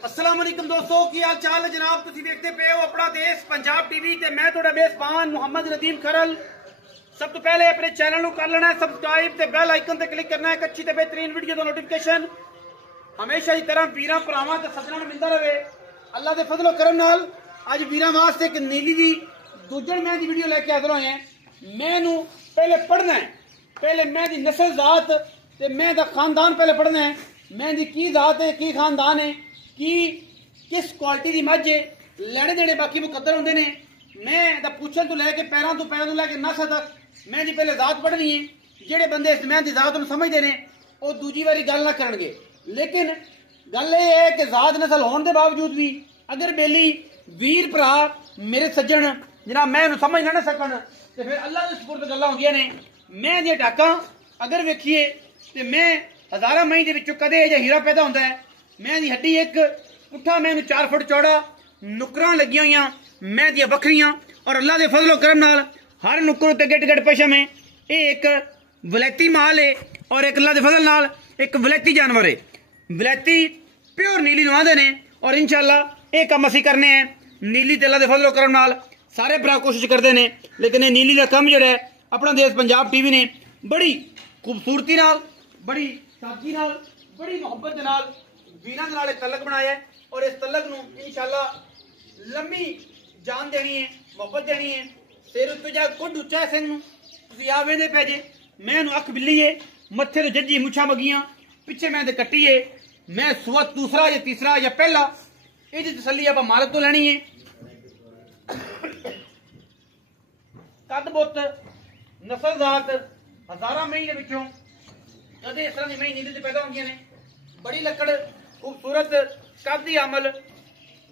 अस्सलाम वालेकुम दोस्तों, की हाल चाल है जनाब। तुम देखते पे हो अपना देश पंजाब टीवी ते मैं थोड़ा मेजबान मोहम्मद नदीम खरल। सब तो पहले अपने चैनल को कर लेना है सबसक्राइब ते बेल आइकन ते क्लिक करना है एक अच्छी ते बेहतरीन वीडियो का नोटिफिकेशन हमेशा की तरह वीर भरावां ते सज्जनां नूं मिलदा रहे। अल्लाह के फजलो करम नाल अज वीरां वास्ते एक नीली दी दूजण मैं दी वीडियो लेके हाजिर होए हैं। मैनू पहले पढ़ना है, पहले मैं दी नस्ल जात ते मैं दा खानदान पहले पढ़ना है। मैं दी की जात है, की खानदान है, कि किस क्वालिटी की मझ है। लैने देने बाकी मुकद्दर होंगे ने। मैं पूछन तो लैके पैरों तो लैके नस्ल तक मैं दी पहले जात पढ़नी है। जेडे बंदे इस मैं दी जात नूं समझते हैं वो दूजी बारी गल ना करनगे, लेकिन गल यह है कि जात नस्ल होने के बावजूद भी अगर बेली वीर भरा मेरे सज्जन जनाब मैं समझ ना सकन तो फिर अल्लाह के सुपुर्द गल्लां होंदियां ने। मैं दी डाकां अगर वेखीए तो मैं हज़ारां मई दे विचों कदे इह हीरा पैदा होंदा है। मैं दी हड्डी एक पुट्ठा मैनू 4 फुट चौड़ा नुकरां लगियां होईयां मैं दियां बकरियां और अल्लाह के फजलो करम नाल हर नुक्कर उत्ते गिट गिट पशम है। ये एक वलैती माल है और एक अल्लाह के फजल नाल एक वलैती जानवर है। वलैती प्योर नीली नवादे ने और इंशाअल्लाह ये काम असीं करने हैं। नीली ते अल्लाह के फजलो करम नाल सारे भरा कोशिश करते हैं, लेकिन ये नीली का कम जो है अपना देश पंजाब टीवी ने बड़ी खूबसूरती नाल बड़ी सादगी नाल बड़ी मुहब्बत के नाल वीरां दे नाल एक तलक बनाया है और इस तलक नूं इंशाअल्लाह लंबी जान देनी है, मुहब्बत देनी है। सिर उत्ते जा कुड उच्चा है सिंह नूं तुसीं आ वेंदे पै जे। मैं नूं अख बिल्ली है, मत्थे तो जज्जी मुछां मगियां, पिछे मैं ते कट्टी है। मैं सुआ दूसरा या तीसरा या पहला ये तसल्ली आपां मालक तो लैनी है। कद बुत नस्ल जात हज़ारां मई दे विचों कदे इस तरह दी मई नीली ते पैदा होंदियां ने। बड़ी लकड़ खूबसूरत कद दी अमल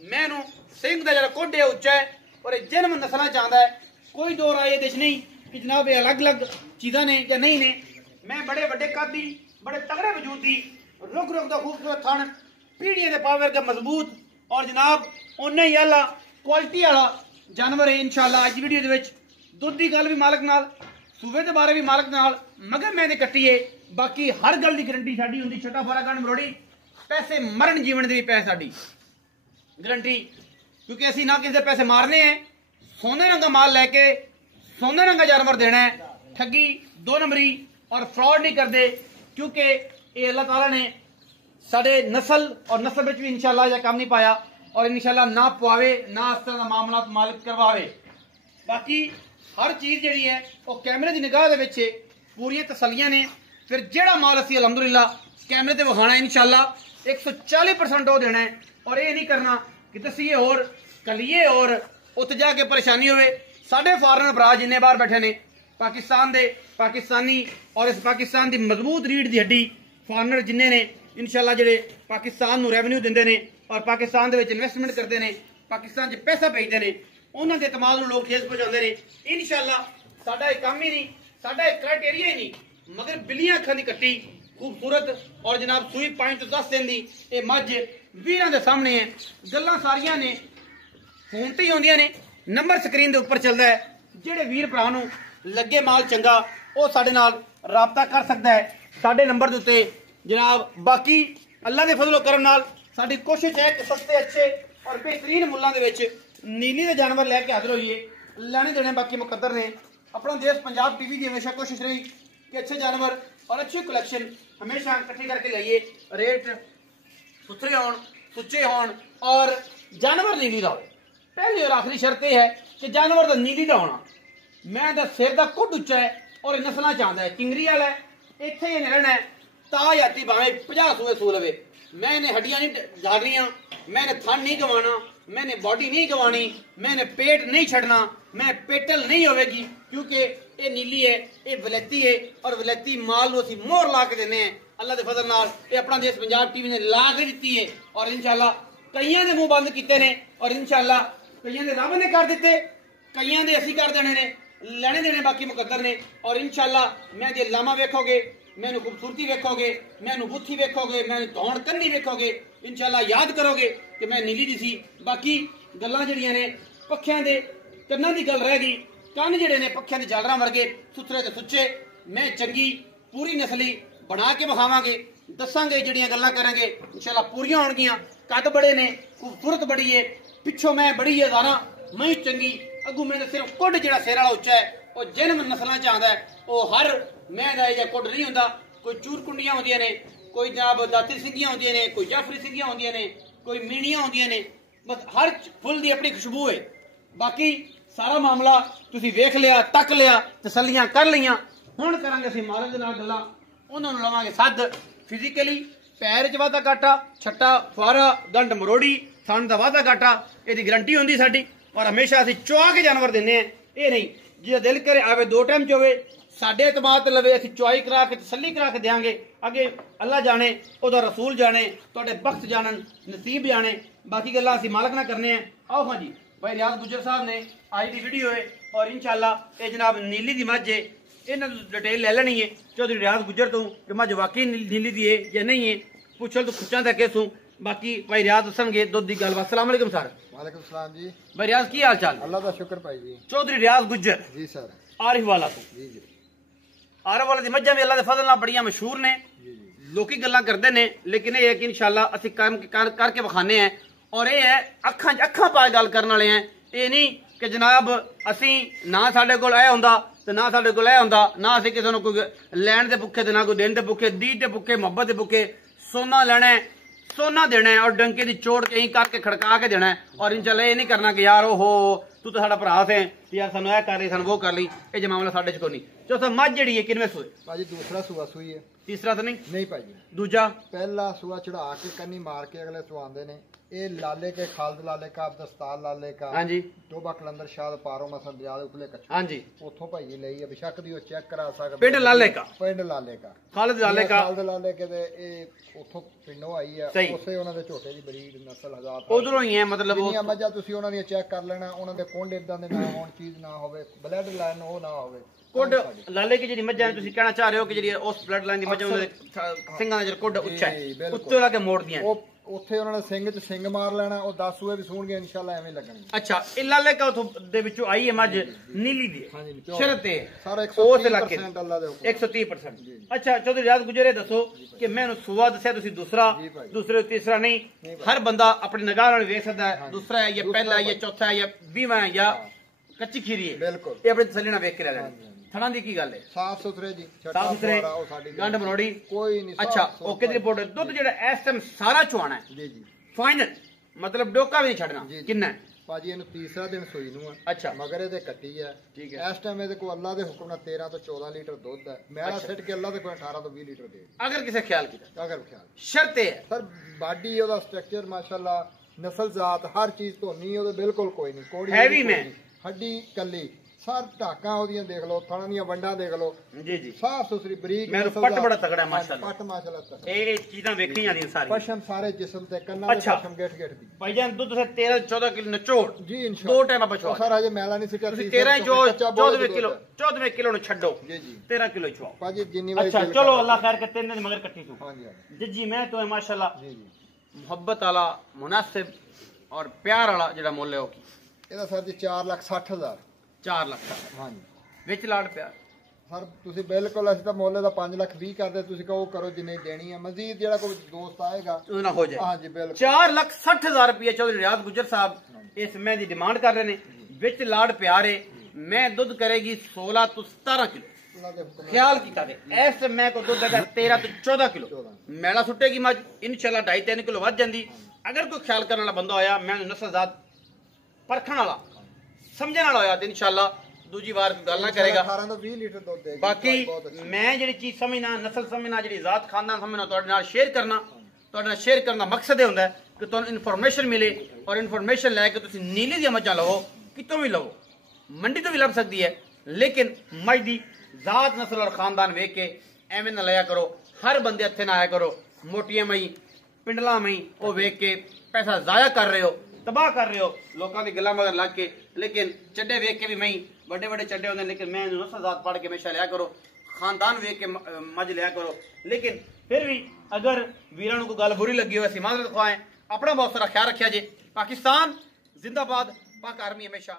मैनू सिंह का जरा कोड है उच्चा है और ये जन्म नस्ल चाहता है। कोई दो राय ये नहीं कि जनाब ये अलग अलग चीज़ा ने या नहीं ने। मैं बड़े बड़े कद दी बड़े तगड़े वजूद दी रुक रुक का खूबसूरत थन पीढ़ियों के पावर का मजबूत और जनाब उन्ना ही आला क्वालिटी वाला जानवर है। इंशाअल्लाह अज वीडियो दे विच दुध की गल भी मालक नाल सूबे के बारे भी मालक नाल मगर मैं कट्टी है। बाकी हर गल की गारंटी साडी हुंदी। छटा फोरा गण मरोड़ी पैसे मरण जीवन की भी पैसे साडी गारंटी, क्योंकि असी ना किसी पैसे मारने हैं। सोने रंगा माल लैके सोने रंगा जानवर देना है। ठगी दो नंबरी और फ्रॉड नहीं करते, क्योंकि ये अल्लाह ताला ने साडे नस्ल और नस्ल में भी इंशाअल्लाह यह काम नहीं पाया और इंशाअल्लाह ना पवावे ना इस तरह का मामला मालिक करवावे। बाकी हर चीज़ जी है वो कैमरे की निगाह के पूरी तसलियां ने। फिर जेड़ा माल असी अलहमदुलिल्लाह कैमरे से विखाना इंशाअल्लाह 140% वो देना है और ये नहीं करना कि दसीए और कलिए और उत्त जाके परेशानी होवे। साढ़े फॉरन भरा जिन्ने बाहर बैठे ने पाकिस्तान दे पाकिस्तानी और इस पाकिस्तान की मजबूत रीढ़ की हड्डी फॉरनर जिन्ने ने इंशाअल्लाह जेडे पाकिस्तान नूं रेवन्यू दिंदे ने और पाकिस्तान दे विच इन्वेस्टमेंट करते हैं, पाकिस्तान च पैसा भेजते हैं, उन्होंने एतमाद नूं लोग ठेस पहुंचाते हैं। इंशाअल्लाह साडा एक काम ही नहीं, साडा एक क्राइटेरिया ही नहीं, मगर बिलियां अखां दी कट्टी खूबसूरत और जनाब सूई 5 तो 10 दिन की ये मझ वीरां दे सामने है। गल्लां सारियां ने फोन ते ही होंदियां ने, नंबर स्क्रीन के उपर चलता है। जेडे वीर भरा नूं लगे माल चंगा वो साडे नाल राबता कर सकता है साडे नंबर दे उत्ते जनाब। बाकी अल्लाह के फजलो करम नाल साडी कोशिश है कि सस्ते अच्छे और बेहतरीन मुल्लां दे विच नीली के जानवर लैके हाजिर होइए। लैने देने बाकी मुकद्दर ने। अपना देश पंजाब टीवी की हमेशा कोशिश रही कि अच्छे जानवर और अच्छी कलेक्शन हमेशा इकट्ठी करके लाइए। रेट सुथरे होन सुच्चे होन और जानवर नीली का हो। पहली और आखिरी शर्त यह है कि जानवर का नीली का होना। मैं दा सिर का कुड उच्चा है और नस्ल चाहता है किंगरी वाला है, इत्थे ही रहना है ता जाती भावें 50 सूए सू लवे। मैंने हड्डियां नहीं झाड़नियां, मैंने थन नहीं गवाना, मैंने बॉडी नहीं गवानी, मैंने पेट नहीं छड़ना, मैं पेटल नहीं होगी, क्योंकि ये नीली है ये वलैती है और वलैती माल नूं असीं मोहर ला के देने हैं अल्लाह के फजल नाल। ये अपना देश पंजाब टीवी ने ला के दी है और इंशाअल्लाह कईयां दे मुंह बंद किए ने और इंशाअल्लाह कईयां दे रब ने कर दिते, कईयां दे असीं कर देने ने। लैने देने बाकी मुकद्दर ने और इंशाअल्लाह मैं जे लामा वेखोगे, मैनू खूबसूरती वेखोगे, मैनू बुत्थी वेखोगे, मैनू धौण कन्नी वेखोगे, इंशाअल्लाह याद करोगे कि मैं नीली दी सी। बाकी गल्लां जड़ियां ने पक्खियां दे कन्नां दी गल रह गई। कन्न जड़े ने पक्खियां दे जालरां वर्गे सुथरे ते सुच्चे मैं चंगी पूरी नस्ली बना के विखावांगे, दसांगे, जड़ियां गल्लां करांगे इंशाअल्लाह पूरियां होणगियां। कद बड़े ने, खूबसूरत बड़ी है, पिछों मैं बड़ी है दाना मई चंगी, अगू मैं सिर्फ कुड जिहड़ा सिर वाला उच्चा है वो जन्म नस्लों च आंदा है, वो हर मैं दा या कुड नहीं होंदा। कोई चूर कुंडियां होंदियां ने, कोई जनाब दाती सिंगियां होंदियां ने, कोई जाफरी सिंगियां होंदियां ने, कोई मीणियां होंदियां ने, बस हर फुल दी अपनी खुशबू है। बाकी सारा मामला तुसीं वेख लिया, तक लिया, तसल्लियां कर लियां। हुण करांगे असीं मालक दे नाल गल्लां, उन्हां नूं लवांगे सद फिजिकली पैर च वाधा घाटा, छट्टा फुआरा गंढ मरोड़ी थन दा वाधा घाटा, इहदी गारंटी हुंदी साडी। और हमेशा असीं चुआ के जानवर दिंदे हैं, ये नहीं जिहदा दिल करे आवे दो टाइम च होवे, साडे एतमाद ते लवे असीं चुआई करा के तसल्ली करा के देंगे। अगे अल्लाह जाने, ओहदा रसूल जाने, तुहाडे बख्त जानन, नसीब जाने, बाकी गल्लां असीं मालक ना करने हैं। आओ हाँ जी, भाई रियाज गुज्जर साहब ने आज की वीडियो है और इंशाल्लाह ये जनाब नीली दी मझ है, इन्हां डिटेल ले लेनी है चौधरी रियाज गुज्जर तो कि मझ वाकई नीली दी है या नहीं है, पुछल तो खुच्चां तक केसूं। बाकी भाई रियाज दसणगे दुध दी गलबात। अस्सलाम वालेकुम सर। वालेकुम सलाम जी। भाई रियाज की हाल चाल? अल्लाह का शुक्र भाई जी। चौधरी रियाज गुज्जर जी सर। आरिफ वाला तो जी जी। आरिफ वाला दी मझां भी अल्लाह दे फजल नाल बड़ियां मशहूर ने, लोकी गल्लां करदे ने, लेकिन ये है कि इंशाल्लाह असीं काम करके विखाने हैं। और ये है अखां पा गल करन वाले हैं, ये नहीं कि जनाब असीं ना साडे कोल ऐ हुंदा ते ना साडे कोल ऐ हुंदा, ना असीं किसे नूं कोई लैण दे भुखे ते ना कोई देण दे भुखे, दी दे भुखे, मोहब्बत दे भुखे। सोना लेना है, सोना देना है और डंके की चोट कहीं करके खड़का के देना है। और इंशाल्लाह ये नहीं करना कि यार ओहो तू तो साडा भरा से यार सानू ऐ कर ली सानू वो कर ली, ये जो मामला साडे च कोई नहीं। चौथा मझ जिहड़ी है किनवें सूए? भाजी दूसरा सूआ सूई है। तीसरा तो नहीं? नहीं भाजी। दूजा? पहला सूआ चढ़ा के कन्नी मार के अगले सुआंदे ने। ये लाले के खालद लाले का, अब्दुस्तार लाले का, हाँ जी, टोबा कलंदर शाह पारो मसन दरिया उपले कच्छ, हाँ जी, उथों भाई लई है, बेशक दी ओ चेक करा सकदे। पिंड लाले का? पिंड लाले का, खालिद लाले का। खालद लाले के दे ए उथों पिंडों आई है, सही। उसे उन्हां दे झोटे दी बरीड नस्ल हजार उधरों ही है, मतलब वो जिन्नियां मझां तुसीं उन्हां दी चेक कर लेना, उन्हां दे कोंड इदां दे ना होण, चीज ना होवे, ब्लड लाइन हो ना होवे। कुड लाले की जी मझां तुसीं कहना चाह रहे हो कि जी उस ब्लड लाइन दी मझां दे सिंगां दा जो कुड उच्चा है उत्ते ला के मोड़ दियां ਉੱਥੇ ਉਹਨਾਂ ਨੇ ਸਿੰਘ 'ਚ ਸਿੰਘ ਮਾਰ ਲੈਣਾ, ਉਹ 10 ਸੂਏ ਵੀ ਸੂਣਗੇ ਇਨਸ਼ਾਅੱਲਾ ਐਵੇਂ ਲੱਗਣਗੇ। ਅੱਛਾ ਇਹ ਲਾਲੇ ਕਾ ਉਥੋਂ ਦੇ ਵਿੱਚੋਂ ਆਈ ਹੈ ਮੱਝ ਨੀਲੀ ਦੀ? ਹਾਂਜੀ ਸ਼ਰਤ ਹੈ ਸਾਰਾ ਉਸ ਇਲਾਕੇ 130% ਅੱਲਾ ਦੇ ਹੁਕਮ 130%। ਅੱਛਾ ਚੌਧਰੀ ਰਿਆਜ਼ ਗੁਜਰੇ ਦੱਸੋ ਕਿ ਮੈਨੂੰ ਸੁਆ ਦੱਸਿਆ ਤੁਸੀਂ ਦੂਸਰਾ, ਦੂਸਰੇ ਤੀਸਰਾ ਨਹੀਂ, ਹਰ ਬੰਦਾ ਆਪਣੀ ਨਿਗਾਹ ਨਾਲ ਵੇਖ ਸਕਦਾ ਹੈ ਦੂਸਰਾ ਹੈ ਜਾਂ ਪਹਿਲਾ ਹੈ ਜਾਂ ਚੌਥਾ ਹੈ ਜਾਂ 20ਵਾਂ ਹੈ ਜਾਂ ਕੱਚੀ ਖੀਰੀ ਹੈ। ਬਿਲਕੁਲ ਇਹ ਆਪਣੀ ਤਸੱਲੀ ਨਾਲ ਵੇਖ ਕੇ ਲੈ ਲੈਣੀ। ਥਣਾ ਦੀ ਕੀ ਗੱਲ ਹੈ? ਸਾਫ ਸੁਥਰੇ ਜੀ, ਸਾਫ ਸੁਥਰੇ, ਗੰਢ ਮਰੋੜੀ ਕੋਈ ਨਹੀਂ। ਅੱਛਾ ਓਕੇ ਦੀ ਰਿਪੋਰਟ। ਦੁੱਧ ਜਿਹੜਾ ਇਸ ਟਾਈਮ ਸਾਰਾ ਚੁਆਣਾ ਹੈ ਜੀ ਜੀ फाइनल, मतलब डोका भी नहीं छड़ना। कितना है ਭਾਜੀ? ਇਹਨੂੰ ਤੀਸਰਾ ਦਿਨ ਸੂਈ ਨੂੰ ਆ। अच्छा ਮਗਰ ਇਹਦੇ ਕੱਟੀ ਹੈ। ठीक है। ਇਸ ਟਾਈਮ ਇਹਦੇ ਕੋਲ ਅੱਲਾ ਦੇ ਹੁਕਮ ਨਾਲ 13 ਤੋਂ 14 ਲੀਟਰ ਦੁੱਧ ਹੈ। ਮੈਂ ਸਿੱਟ ਕੇ ਅੱਲਾ ਦੇ ਕੋਲ 18 ਤੋਂ 20 ਲੀਟਰ ਦੇ अगर किसी ख्याल किया ਅਗਰ ਖਿਆਲ। शर्त है ਸਰ ਬਾਡੀ ਉਹਦਾ ਸਟਰਕਚਰ ਮਾਸ਼ਾਅੱਲਾ, ਨਸਲ ਜ਼ਾਤ ਹਰ ਚੀਜ਼ ਧੋਨੀ ਉਹਦੇ ਬਿਲਕੁਲ ਕੋਈ ਨਹੀਂ, ਕੋੜੀ हैवी में ਹੱਡੀ ਕੱਲੀ, ਸਰ ਢਾਕਾਂ ਉਹਦੀਆਂ ਦੇਖ ਲਓ, ਥਣਾਂ ਦੀਆਂ ਵੰਡਾਂ ਦੇਖ ਲਓ, जी जी ਸਾਫ ਸੁਥਰੀ ਬਰੀਕ। मेरे पट बड़ा तगड़ा है माशाल्लाह। ਪੱਟ ਮਾਸ਼ਾਅੱਲਾ ਤੱਕ ये चीजें देखनी आनी सारी। ਪਸ਼ਮ ਸਾਰੇ ਜਿਸਮ ਤੇ, ਕੰਨਾਂ ਦੇ अच्छा। ਪਸ਼ਮ ਗੇਟ ਗੇਟ ਦੀ। भाईजान दूध से 13-14 किलो निचोड़ ਜੀ दो ਇਨਸ਼ਾਅੱਲਾ। टाइम बचवा ਸਰ ਹਜੇ ਮੈਲਾ ਨਹੀਂ ਸਿੱਟਿਆ। 13 जो 14वें किलो 14वें किलो नु छड्डो, ਜੀ ਜੀ 13 किलो छुआओ। ਭਾਜੀ ਜਿੰਨੀ ਵਾਰੀ अच्छा चलो अल्लाह खैर करते हैं मगर कट्टी तू ਹਾਂਜੀ ਹਾਂਜੀ जिज्जी मैं तो है माशाल्लाह ਜੀ ਜੀ। मोहब्बत वाला मुनासिब और प्यार वाला जेड़ा मुੱਲ है वो ਇਹਦਾ ਸਰ ਜੀ 4,60,000। 4 लाख ਦਾ ਹਾਂਜੀ ਵਿੱਚ ਲਾੜ ਪਿਆਰ। ਸਰ ਤੁਸੀਂ ਬਿਲਕੁਲ, ਅਸੀਂ ਤਾਂ ਮੁੱਲ ਦਾ 5,20,000 ਕਰਦੇ, ਤੁਸੀਂ ਕਹੋ ਕਰੋ ਜਿੰਨੇ ਦੇਣੀ ਹੈ। ਮਜ਼ੀਦ ਜਿਹੜਾ ਕੋਈ ਦੋਸਤ ਆਏਗਾ ਉਹਦੇ ਨਾਲ ਹੋ ਜਾਏ। ਹਾਂਜੀ ਬਿਲਕੁਲ। 4,60,000 ਰੁਪਏ ਚੌਧਰੀ ਰਿਆਜ਼ ਗੁੱਜਰ ਸਾਹਿਬ ਇਸ ਮੈਂ ਦੀ ਡਿਮਾਂਡ ਕਰ ਰਹੇ ਨੇ। ਵਿੱਚ ਲਾੜ ਪਿਆਰ ਹੈ, ਮੈਂ ਦੁੱਧ ਕਰੇਗੀ 16 ਤੋਂ 17 ਕਿਲੋ। ਅੱਲਾ ਦੇ ਹੁਕਮ ਨਾਲ। ਖਿਆਲ ਕੀਤਾ ਦੇ ਇਸ ਮੈਂ ਕੋ ਦੁੱਧ ਦਾ 13 ਤੋਂ 14 ਕਿਲੋ ਮੈਲਾ ਸੁੱਟੇਗੀ ਮੱਝ ਇਨਸ਼ਾਅੱਲਾ 2.5-3 ਕਿਲੋ ਵੱਧ ਜਾਂਦੀ। ਅਗਰ ਕੋਈ ਖਿਆਲ ਕਰਨ ਵਾਲਾ ਬੰਦਾ ਹੋਇਆ, ਮੈਂ ਨਸਲਜ਼ਾਤ ਪਰਖਣ ਵਾਲਾ ਸਮਝਣ ਵਾਲਾ ਹੋਇਆ ਤੇ ਇਨਸ਼ਾਅੱਲਾ दूजी बार गल ना करेगा। 18 ਤੋਂ 20 ਲੀਟਰ ਦੁੱਧ ਦੇਗੀ। बाकी मैं जी चीज समझना, नस्ल समझना, जी जात खानदान समझना, तुहाडे नाल शेयर करना, तुहाडे नाल शेयर करने का मकसद ये हुंदा है कि तुहानू इन्फॉर्मेशन मिले और इन्फॉर्मेशन लैके तुसीं नीली दी मझां लवो, कितों भी लवो, मंडी तो भी लभ सकती है, लेकिन मझ दी जात नस्ल और खानदान वेख के एवें ना लिया करो। हर बंदे हत्थे ना आया करो, मोटियां मई पिंडला मई वो वेख के पैसा जाया कर रहे हो, तबाह कर रहे हो लोगों की गल्लां मगर लग के। लेकिन चड्डे वेख के भी मई बड़े बड़े चड्डे होंगे, लेकिन मैं नस्लजात पढ़ के हमेशा लिया करो, खानदान वेख के मझ लिया करो। लेकिन फिर भी अगर वीरां को गल बुरी लगी हो, ऐसी माजरत खुआएं। अपना बहुत सारा ख्याल रखा जे। पाकिस्तान जिंदाबाद, पाक आर्मी हमेशा